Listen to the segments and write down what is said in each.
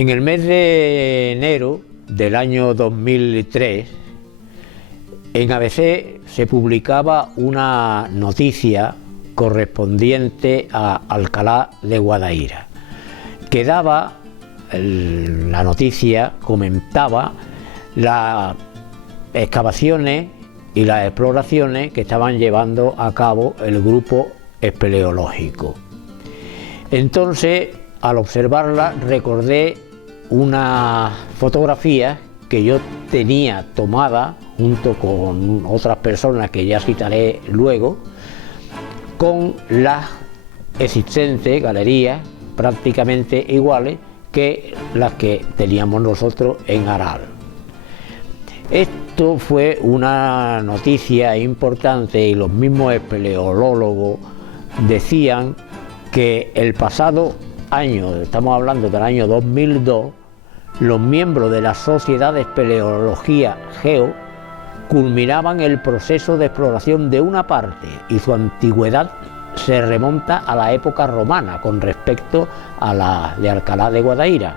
En el mes de enero del año 2003, en ABC se publicaba una noticia correspondiente a Alcalá de Guadaíra, que daba, la noticia comentaba las excavaciones y las exploraciones que estaban llevando a cabo el grupo espeleológico. Entonces, al observarla, recordé una fotografía que yo tenía tomada junto con otras personas que ya citaré luego, con las existentes galerías prácticamente iguales que las que teníamos nosotros en Aral. Esto fue una noticia importante y los mismos espeleólogos decían que el pasado año, estamos hablando del año 2002, los miembros de la Sociedad de Espeleología GEO culminaban el proceso de exploración de una parte y su antigüedad se remonta a la época romana con respecto a la de Alcalá de Guadaíra,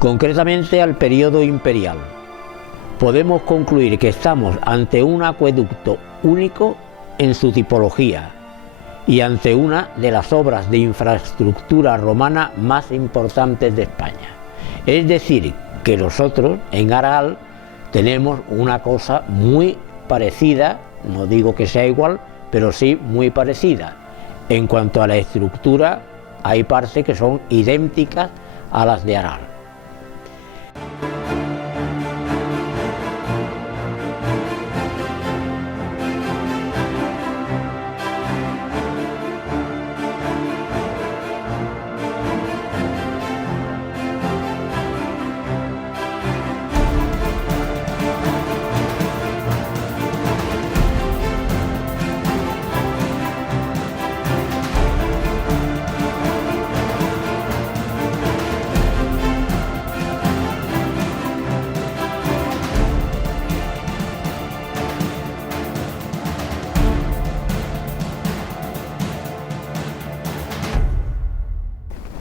concretamente al periodo imperial. Podemos concluir que estamos ante un acueducto único en su tipología y ante una de las obras de infraestructura romana más importantes de España. Es decir, que nosotros en Aral tenemos una cosa muy parecida, no digo que sea igual, pero sí muy parecida. En cuanto a la estructura, hay partes que son idénticas a las de Aral.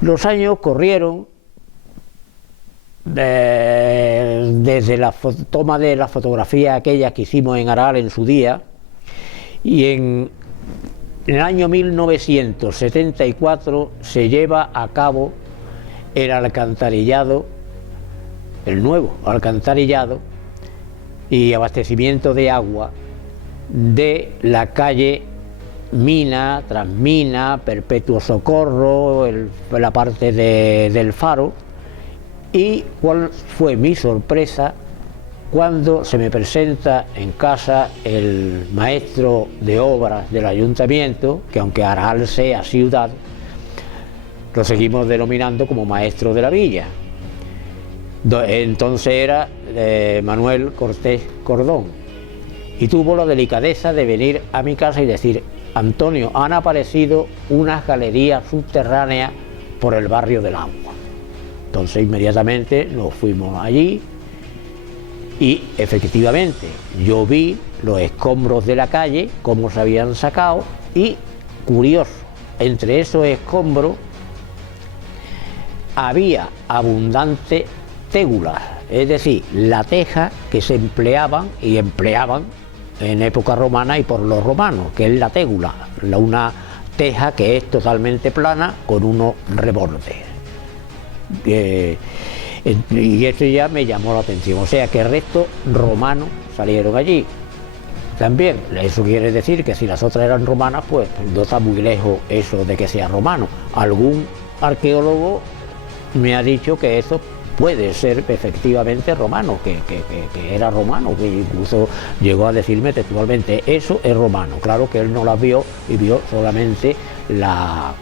Los años corrieron desde la toma de la fotografía aquella que hicimos en Aral en su día, y en el año 1974 se lleva a cabo el alcantarillado, el nuevo alcantarillado y abastecimiento de agua de la calle Mina, Transmina, Perpetuo Socorro, la parte del faro. Y cuál fue mi sorpresa cuando se me presenta en casa el maestro de obras del ayuntamiento, que aunque Aral sea ciudad, lo seguimos denominando como maestro de la villa. Entonces era Manuel Cortés Cordón, y tuvo la delicadeza de venir a mi casa y decir: Antonio, han aparecido unas galerías subterráneas por el barrio del Agua. Entonces inmediatamente nos fuimos allí y efectivamente yo vi los escombros de la calle, cómo se habían sacado, y curioso, entre esos escombros había abundante tégulas, es decir, la teja que se empleaban en época romana y por los romanos, que es la tégula, una teja que es totalmente plana con unos rebordes. Y esto ya me llamó la atención, o sea que restos romanos salieron allí. También, eso quiere decir que si las otras eran romanas, pues no está muy lejos eso de que sea romano. Algún arqueólogo me ha dicho que eso puede ser efectivamente romano, que era romano, que incluso llegó a decirme textualmente: eso es romano. Claro que él no la vio y vio solamente la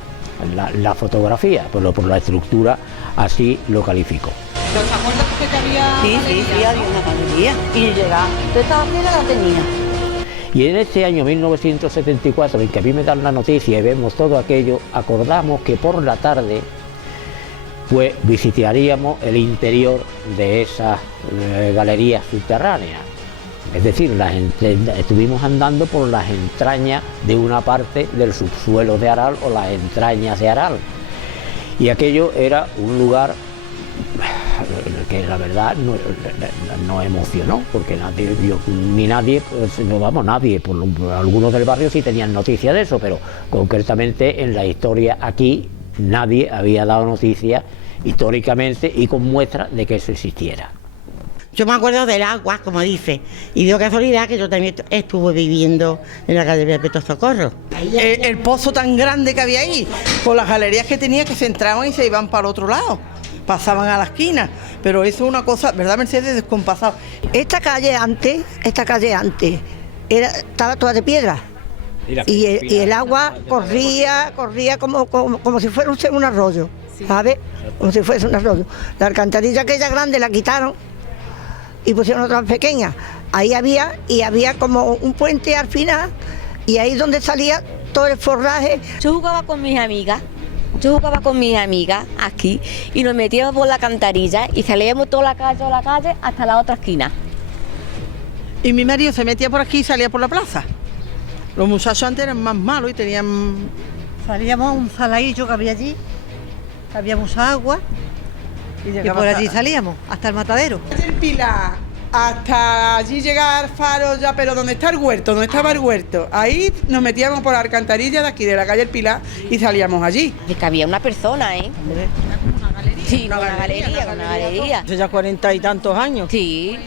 fotografía, pero por la estructura así lo calificó. ¿Te acuerdas que había? Sí, había una galería. Y llegaste también la tenía. Y en este año 1974, en que a mí me dan la noticia y vemos todo aquello, acordamos que por la tarde pues visitaríamos el interior de esas galerías subterráneas. Es decir, estuvimos andando por las entrañas de una parte del subsuelo de Aral o las entrañas de Aral. Y aquello era un lugar que la verdad no emocionó, porque nadie, nadie, pues, no vamos, nadie, por algunos del barrio sí tenían noticia de eso, pero concretamente en la historia aquí nadie había dado noticia históricamente y con muestras de que eso existiera. Yo me acuerdo del agua, como dice, y dio casualidad que yo también estuve viviendo en la calle Perpetuo Socorro. El pozo tan grande que había ahí, con las galerías que tenía, que se entraban y se iban para el otro lado, pasaban a la esquina, pero eso es una cosa, ¿verdad, Mercedes? Descompasado. Esta calle antes, estaba toda de piedra. Y el agua corría como si fuera un arroyo, ¿sabes? Como si fuese un arroyo. La alcantarilla aquella grande la quitaron y pusieron otra pequeña. Ahí había como un puente al final, y ahí donde salía todo el forraje. Yo jugaba con mis amigas aquí, y nos metíamos por la alcantarilla y salíamos toda la calle hasta la otra esquina. Y mi marido se metía por aquí y salía por la plaza. Los muchachos antes eran más malos y tenían... Salíamos a un saladillo que había allí, que había mucha agua, y por allí salíamos, hasta el matadero. El Pilar, hasta allí llegar al faro ya, pero donde está el huerto, donde estaba el huerto, ahí nos metíamos por la alcantarilla de aquí, de la calle El Pilar, y salíamos allí. Es que había una persona, ¿eh? Sí, con una galería. Hace ya 40 y tantos años. Sí.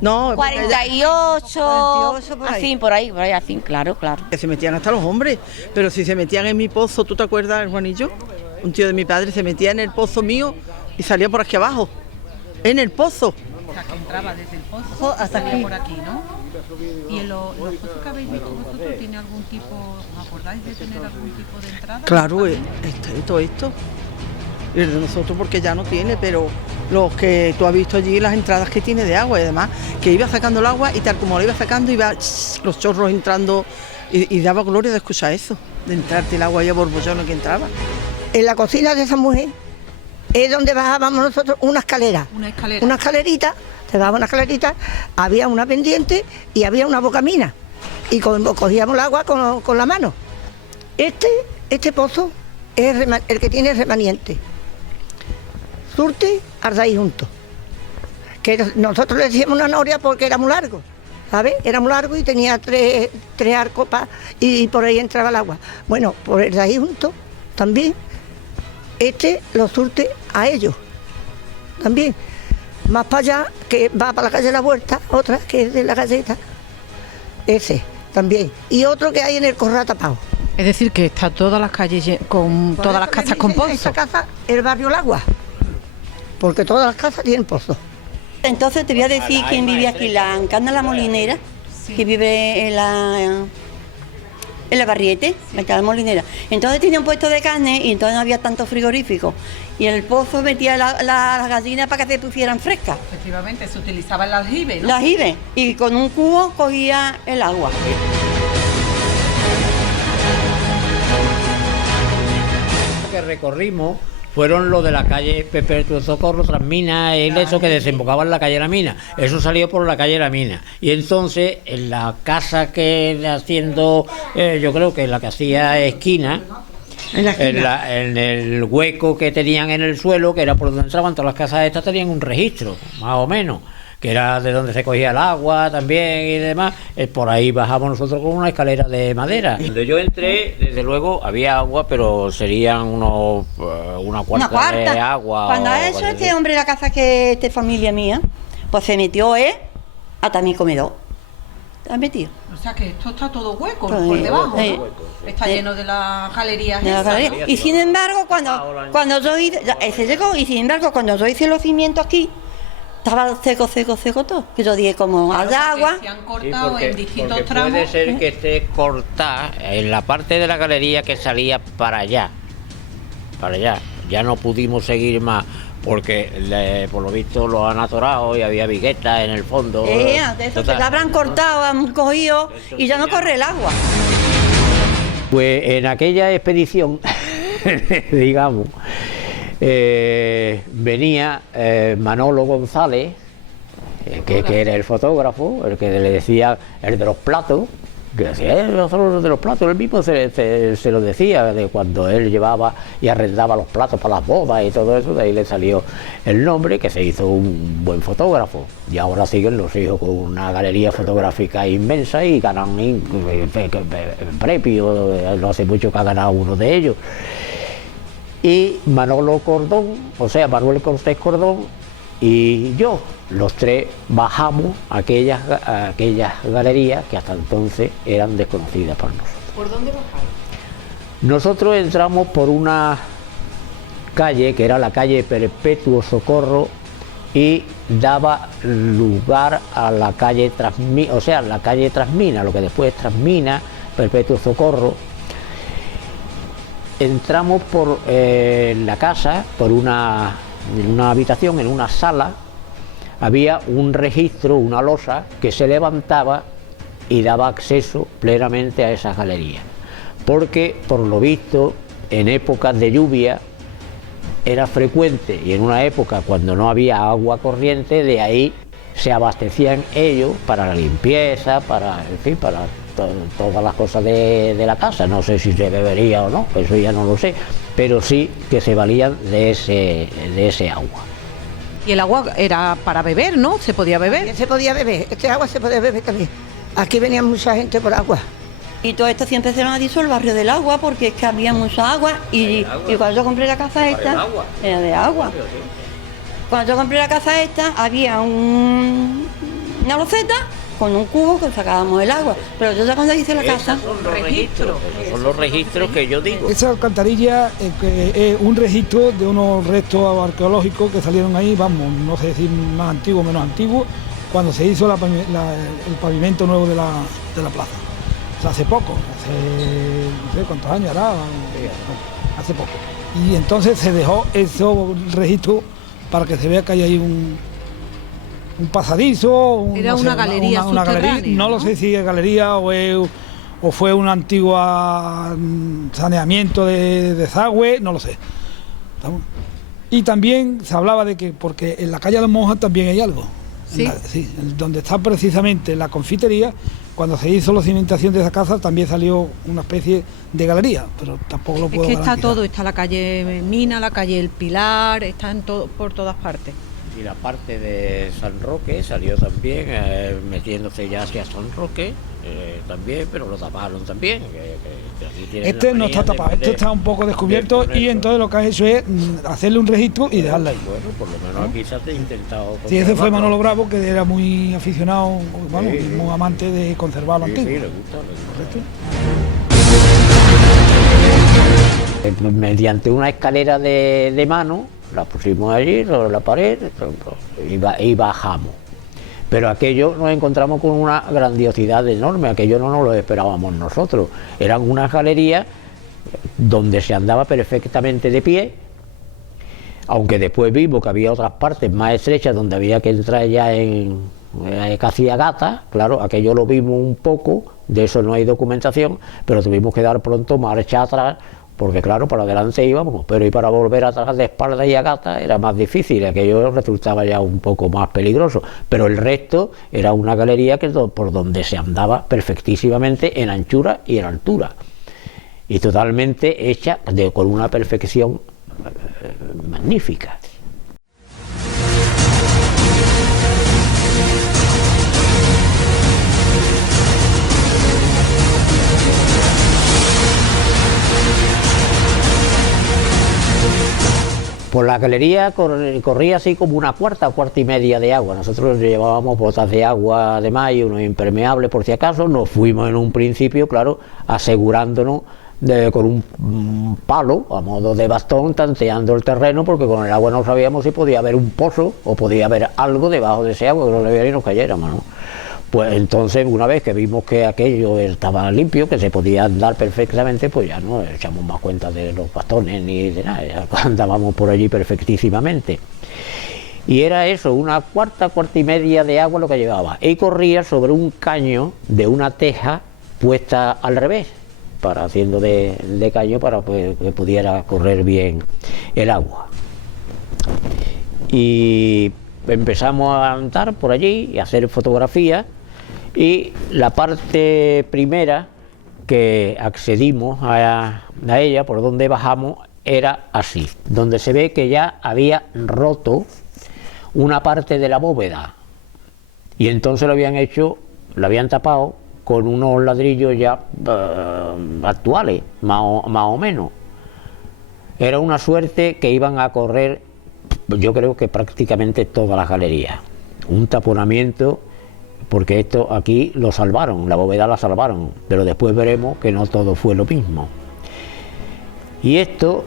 No, 48, por ahí. así, por ahí, así, claro. que se metían hasta los hombres, pero si se metían en mi pozo, ¿tú te acuerdas, el Juanillo? Un tío de mi padre se metía en el pozo mío y salía por aquí abajo, en el pozo. O sea, que entraba desde el pozo hasta aquí, por aquí, ¿no? ¿Y en los pozos que habéis visto vosotros tiene algún tipo, os acordáis de tener algún tipo de entrada? Claro, todo esto. Y el de nosotros porque ya no tiene, pero los que tú has visto allí, las entradas que tiene de agua, y además que iba sacando el agua y tal como lo iba sacando, iba los chorros entrando, y daba gloria de escuchar eso, de entrarte el agua ahí a borbollones que entraba. En la cocina de esa mujer es donde bajábamos nosotros una escalera. Una escalerita, te daba una escalerita, había una pendiente y había una bocamina. Y cogíamos el agua con la mano. Este pozo es el que tiene remanente. Surte, Ardaí junto. Que nosotros le decíamos una noria porque era muy largo, ¿sabes? Era muy largo y tenía tres arcos y por ahí entraba el agua. Bueno, por el de ahí junto también. Lo surte a ellos también. Más para allá, que va para la calle de la Huerta, otra que es de la galleta, ese también. Y otro que hay en el Corral tapado. Es decir, que está todas las calles con todas las casas con pozo. Esta casa, el barrio El Agua, porque todas las casas tienen pozo. Entonces te voy a decir quién vive aquí, la Encana La Molinera, que vive en la Barriete, la Molinera. Entonces tenía un puesto de carne y entonces no había tanto frigorífico. Y en el pozo metía las gallinas para que se pusieran frescas. Efectivamente, se utilizaba el aljibe, ¿no? Las aljibe, y con un cubo cogía el agua. Que recorrimos fueron los de la calle Perpetuo Socorro, tras Mina, eso que desembocaba en la calle La Mina. Eso salió por la calle La Mina. Y entonces, en la casa que haciendo, yo creo que la que hacía esquina, en el hueco que tenían en el suelo, que era por donde entraban todas las casas estas, tenían un registro, más o menos, que era de donde se cogía el agua también y demás. Por ahí bajamos nosotros con una escalera de madera. Donde yo entré, desde luego, había agua, pero serían una cuarta de agua. Cuando ha hecho este hombre la casa que es familia mía, pues se metió hasta mi comedor. ¿Has metido? O sea, que esto está todo hueco Pues, por debajo, ¿no? Está lleno de las galerías esas, ¿no? Y sin embargo, cuando yo hice, se llegó, y sin embargo, cuando yo hice los cimientos aquí, estaba seco todo. Que yo dije, como haya agua. Se han cortado en distintos tramos. Puede ser que esté cortada en la parte de la galería que salía para allá. Ya no pudimos seguir más, porque por lo visto lo han atorado y había viguetas en el fondo. De eso se la habrán cortado, han cogido y ya no corre el agua. Pues en aquella expedición, digamos, venía Manolo González, que era el fotógrafo, el que le decía, el de los platos, que decía, nosotros de los platos, él mismo se lo decía, de cuando él llevaba y arrendaba los platos para las bodas y todo eso, de ahí le salió el nombre, que se hizo un buen fotógrafo, y ahora siguen los hijos con una galería fotográfica inmensa y ganan premios, no hace mucho que ha ganado uno de ellos. Y Manolo Cordón, o sea, Manuel Cortés Cordón y yo, los tres bajamos aquellas galerías que hasta entonces eran desconocidas para nosotros. ¿Por dónde bajaron? Nosotros entramos por una calle que era la calle Perpetuo Socorro y daba lugar a la calle Trasmina, o sea, la calle Trasmina, lo que después es Trasmina, Perpetuo Socorro. Entramos por la casa, en una habitación, en una sala, había un registro, una losa que se levantaba y daba acceso plenamente a esa galería, porque por lo visto en épocas de lluvia era frecuente, y en una época cuando no había agua corriente, de ahí se abastecían ellos para la limpieza, para todas las cosas de la casa. No sé si se bebería o no, eso ya no lo sé, pero sí que se valían de ese agua. Y el agua era para beber, ¿no? ¿Se podía beber? También se podía beber, este agua se podía beber también. Aquí venía mucha gente por agua. Y todo esto siempre empezaron a disolver el barrio del agua porque es que había mucha agua y cuando yo compré la casa esta, era de agua. Cuando yo compré la casa esta había una loseta con un cubo que sacábamos el agua, pero yo ya cuando hice la casa... Son los registros que yo digo. Esa alcantarilla es un registro de unos restos arqueológicos que salieron ahí, vamos, no sé decir más antiguo o menos antiguo, cuando se hizo el pavimento nuevo de la plaza. O sea, hace poco, no sé cuántos años hará, hace poco. Y entonces se dejó esos registros para que se vea que hay ahí un pasadizo. Era no sé, una galería subterránea, galería, no lo sé si es galería o fue un antiguo saneamiento de desagüe, no lo sé. Y también se hablaba de que, porque en la calle de las Monjas también hay algo. ¿Sí? Donde está precisamente la confitería, cuando se hizo la cimentación de esa casa también salió una especie de galería, pero tampoco lo puedo Es que está garantizar. todo, está la calle Mina, la calle El Pilar, está por todas partes. Y la parte de San Roque salió también, metiéndose ya hacia San Roque también, pero lo taparon también. Que aquí tienen Este no está tapado, este está un poco descubierto y entonces lo que has hecho es hacerle un registro y dejarla ahí. Bueno, por lo menos aquí se ha intentado... Sí, ese fue Manolo Bravo, que era muy aficionado, bueno, muy amante de conservar lo antiguo. Sí, le gusta. Mediante una escalera de mano, la pusimos allí sobre la pared y bajamos. Pero aquello nos encontramos con una grandiosidad enorme, aquello no nos lo esperábamos nosotros. Eran unas galerías donde se andaba perfectamente de pie, aunque después vimos que había otras partes más estrechas donde había que entrar ya casi a gata. Claro, aquello lo vimos un poco, de eso no hay documentación, pero tuvimos que dar pronto marcha atrás, porque claro, para adelante íbamos, pero y para volver atrás de espalda y a gata era más difícil, aquello resultaba ya un poco más peligroso, pero el resto era una galería por donde se andaba perfectísimamente en anchura y en altura, y totalmente hecha con una perfección magnífica. Por la galería corría así como una cuarta y media de agua. Nosotros llevábamos botas de agua de mar y unos impermeables por si acaso. Nos fuimos en un principio, claro, asegurándonos con un palo a modo de bastón, tanteando el terreno, porque con el agua no sabíamos si podía haber un pozo o podía haber algo debajo de ese agua que no le viera y nos cayéramos, ¿no? Pues entonces, una vez que vimos que aquello estaba limpio, que se podía andar perfectamente, pues ya no echamos más cuenta de los bastones ni de nada, ya andábamos por allí perfectísimamente. Y era eso, una cuarta y media de agua lo que llevaba, y corría sobre un caño de una teja puesta al revés, haciendo de caño para que pudiera correr bien el agua. Y empezamos a andar por allí y a hacer fotografías. Y la parte primera que accedimos a ella, por donde bajamos, era así, donde se ve que ya había roto una parte de la bóveda y entonces lo habían tapado con unos ladrillos ya actuales, más o menos. Era una suerte que iban a correr, yo creo que prácticamente todas las galerías, un taponamiento, porque esto aquí lo salvaron, la bóveda la salvaron, pero después veremos que no todo fue lo mismo. Y esta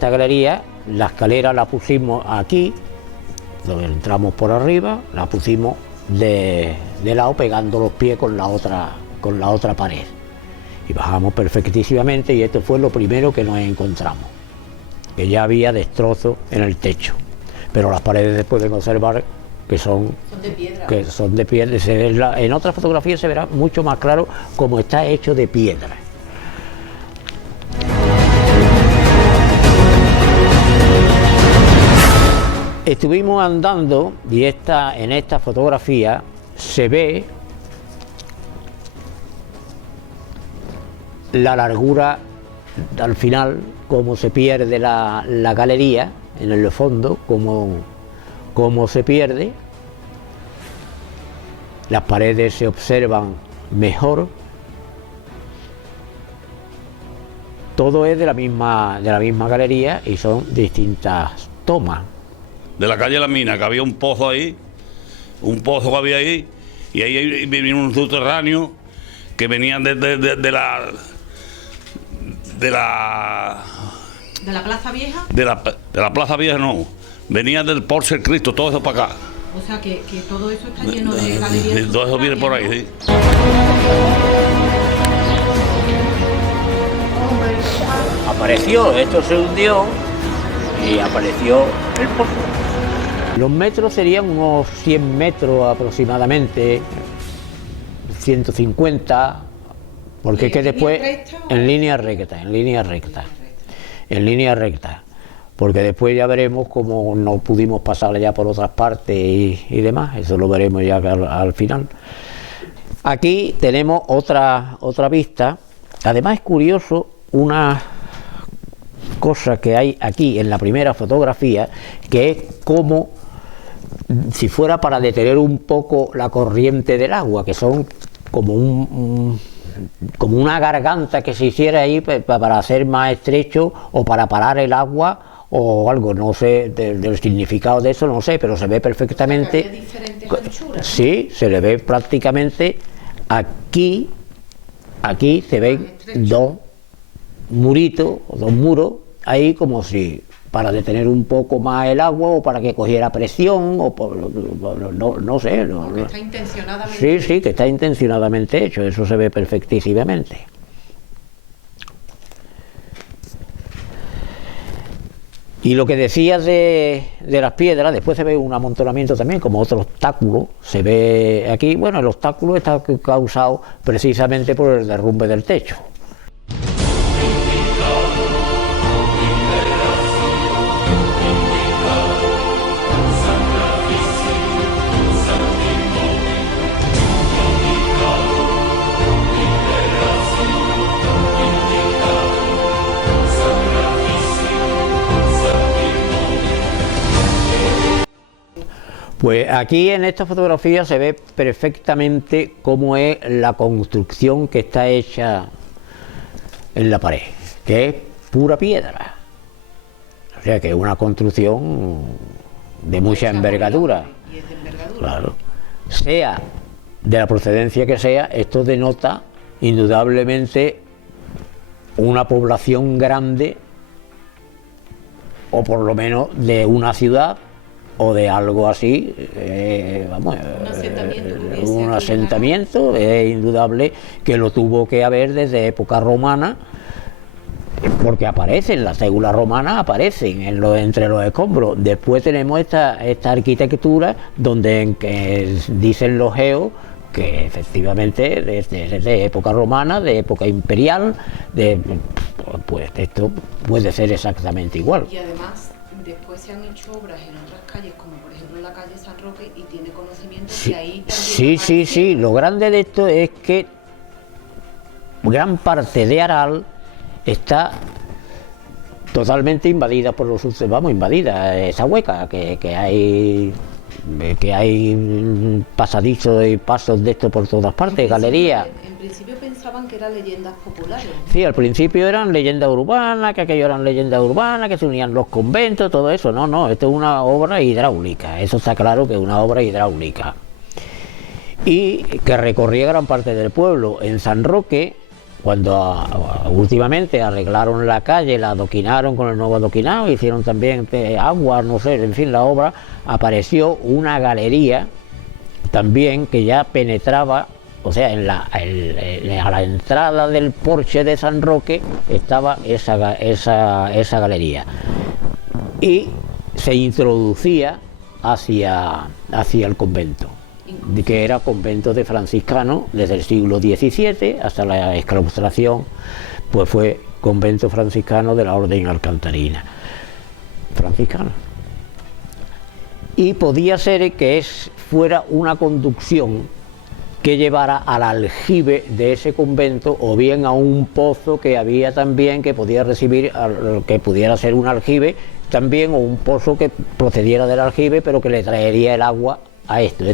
galería, la escalera la pusimos aquí, donde entramos por arriba, la pusimos de lado pegando los pies con la otra pared. Y bajamos perfectísimamente y esto fue lo primero que nos encontramos, que ya había destrozos en el techo, pero las paredes después de conservar que son de piedra. En otras fotografías se verá mucho más claro cómo está hecho de piedra. Estuvimos andando y en esta fotografía se ve la largura al final, cómo se pierde la galería en el fondo, cómo se pierde. Las paredes se observan mejor. Todo es de la misma galería y son distintas tomas. De la calle La Mina, que había un pozo ahí, que había ahí, y ahí venía un subterráneo que venían de la Plaza Vieja. De la Plaza Vieja no, venían del Porcer Cristo, todo eso para acá. O sea que todo eso está lleno de galerías. Todo eso viene por ahí, sí. Apareció, esto se hundió y apareció el pozo. Los metros serían unos 100 metros aproximadamente, 150, porque es que después en línea recta, porque después ya veremos cómo no pudimos pasar ya por otras partes y demás, eso lo veremos ya al final. Aquí tenemos otra vista. Además es curioso una cosa que hay aquí en la primera fotografía, que es como si fuera para detener un poco la corriente del agua, que son como como una garganta que se hiciera ahí para hacer más estrecho o para parar el agua o algo, no sé del significado de eso, no sé, pero se ve perfectamente. ¿De diferentes anchuras? Sí, se le ve prácticamente aquí se ven dos muritos o dos muros ahí como si para detener un poco más el agua o para que cogiera presión o no sé. Que está intencionadamente. Sí, que está intencionadamente hecho, eso se ve perfectísimamente. Y lo que decías de las piedras, después se ve un amontonamiento también, como otro obstáculo, se ve aquí, bueno, el obstáculo está causado precisamente por el derrumbe del techo. Pues aquí en esta fotografía se ve perfectamente cómo es la construcción que está hecha en la pared, que es pura piedra. O sea que es una construcción de mucha envergadura. Y es de envergadura. Claro. Sea de la procedencia que sea, esto denota indudablemente una población grande, o por lo menos de una ciudad, o de algo así, un asentamiento, es indudable que lo tuvo que haber desde época romana, porque aparecen, las cédulas romanas aparecen entre los escombros. Después tenemos esta arquitectura donde dicen los geos que efectivamente desde época romana, de época imperial, pues esto puede ser exactamente igual. Y además después se han hecho obras en otras calles, como por ejemplo la calle San Roque, y tiene conocimiento Sí, que ahí también sí. Lo grande de esto es que gran parte de Aral está totalmente invadida por los subterráneos, vamos, invadida, esa hueca, que hay pasadizos y pasos de esto por todas partes, galerías. En principio pensaban que eran leyendas populares. Sí, al principio eran leyendas urbanas, que aquello eran leyendas urbanas, que se unían los conventos, todo eso. No, esto es una obra hidráulica, eso está claro que es una obra hidráulica. Y que recorría gran parte del pueblo. En San Roque, cuando últimamente arreglaron la calle, la adoquinaron con el nuevo adoquinado, hicieron también agua, no sé, en fin, la obra, apareció una galería también que ya penetraba, o sea, a la entrada del porche de San Roque estaba esa galería. Y se introducía hacia el convento, que era convento de franciscanos desde el siglo XVII hasta la exclaustración, pues fue convento franciscano de la orden alcantarina franciscana. Y podía ser que fuera una conducción que llevara al aljibe de ese convento, o bien a un pozo que había también, que podía recibir, que pudiera ser un aljibe también, o un pozo que procediera del aljibe, pero que le traería el agua a esto.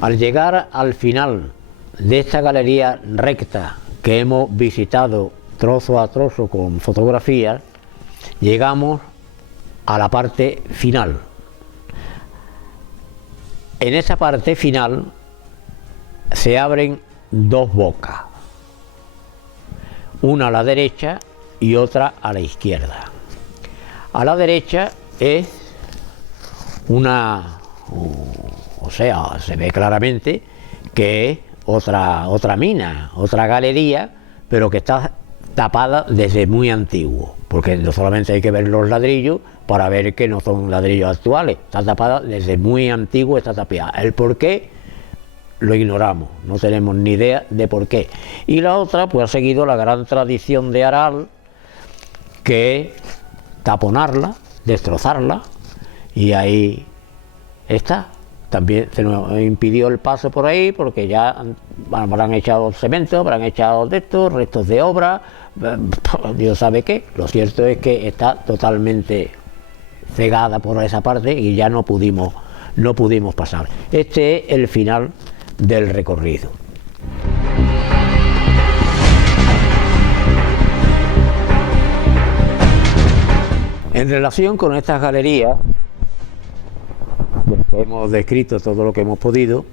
Al llegar al final de esta galería recta que hemos visitado trozo a trozo con fotografías, llegamos a la parte final. En esa parte final se abren dos bocas, una a la derecha y otra a la izquierda. A la derecha es o sea, se ve claramente que es otra mina, otra galería, pero que está tapada desde muy antiguo, porque no solamente hay que ver los ladrillos para ver que no son ladrillos actuales, está tapada desde muy antiguo, está tapiada. El por qué lo ignoramos, no tenemos ni idea de por qué. Y la otra, pues ha seguido la gran tradición de Aral, que es taponarla, destrozarla, y ahí está. También se nos impidió el paso por ahí porque ya habrán echado cemento, habrán echado de estos restos de obra, Dios sabe qué. Lo cierto es que está totalmente cegada por esa parte y ya no pudimos pasar. Este es el final del recorrido. En relación con estas galerías, hemos descrito todo lo que hemos podido,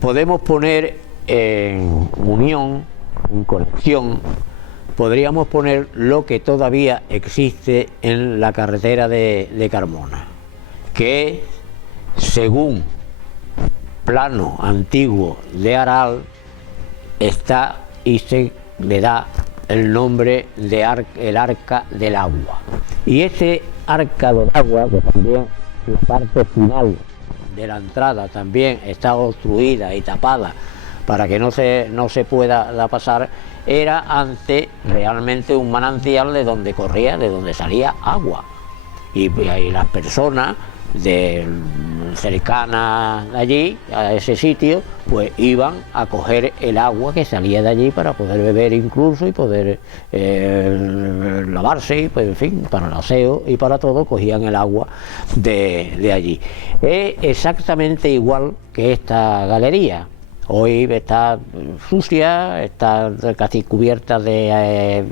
podemos poner en unión, en conexión, podríamos poner lo que todavía existe en la carretera de Carmona, que según plano antiguo de Aral está y se le da el nombre de el Arca del Agua. Y ese Arca del Agua, que también la parte final de la entrada también está obstruida y tapada para que no se pueda pasar, era antes realmente un manantial de donde salía agua, y las personas cercanas allí a ese sitio pues iban a coger el agua que salía de allí para poder beber incluso y poder lavarse, y pues en fin, para el aseo y para todo cogían el agua de allí. Es exactamente igual que esta galería, Hoy está sucia, está casi cubierta de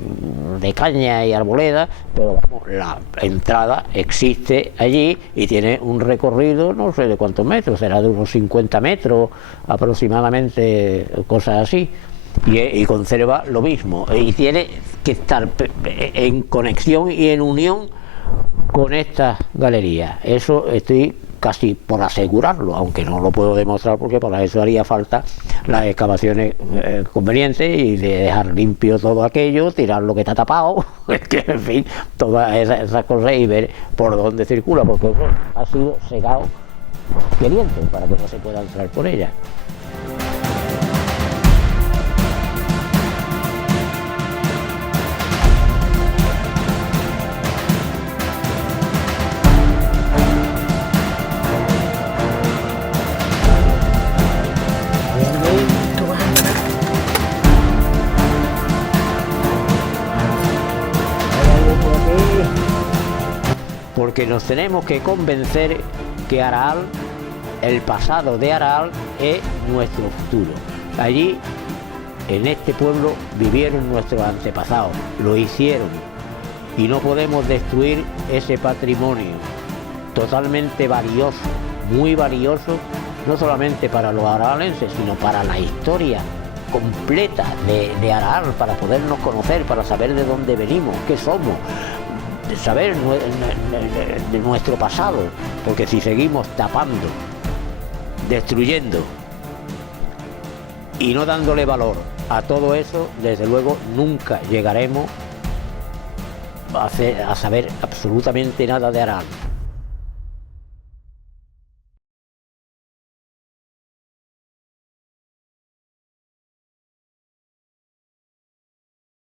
caña y arboleda, pero vamos, la entrada existe allí y tiene un recorrido, no sé de cuántos metros, será de unos 50 metros aproximadamente, cosas así. Y conserva lo mismo, y tiene que estar en conexión y en unión con esta galería. Eso estoy casi por asegurarlo, aunque no lo puedo demostrar porque para eso haría falta las excavaciones convenientes y de dejar limpio todo aquello, tirar lo que está tapado, que en fin, todas esas cosas y ver por dónde circula, porque eso ha sido cegado queriendo para que no se pueda entrar por ella. Porque nos tenemos que convencer que Araal, el pasado de Araal, es nuestro futuro. Allí, en este pueblo, vivieron nuestros antepasados, lo hicieron, y no podemos destruir ese patrimonio totalmente valioso, muy valioso, no solamente para los aralenses, sino para la historia completa de Araal, para podernos conocer, para saber de dónde venimos, qué somos, de saber de nuestro pasado, porque si seguimos tapando, destruyendo y no dándole valor a todo eso, desde luego nunca llegaremos a saber absolutamente nada de Araal.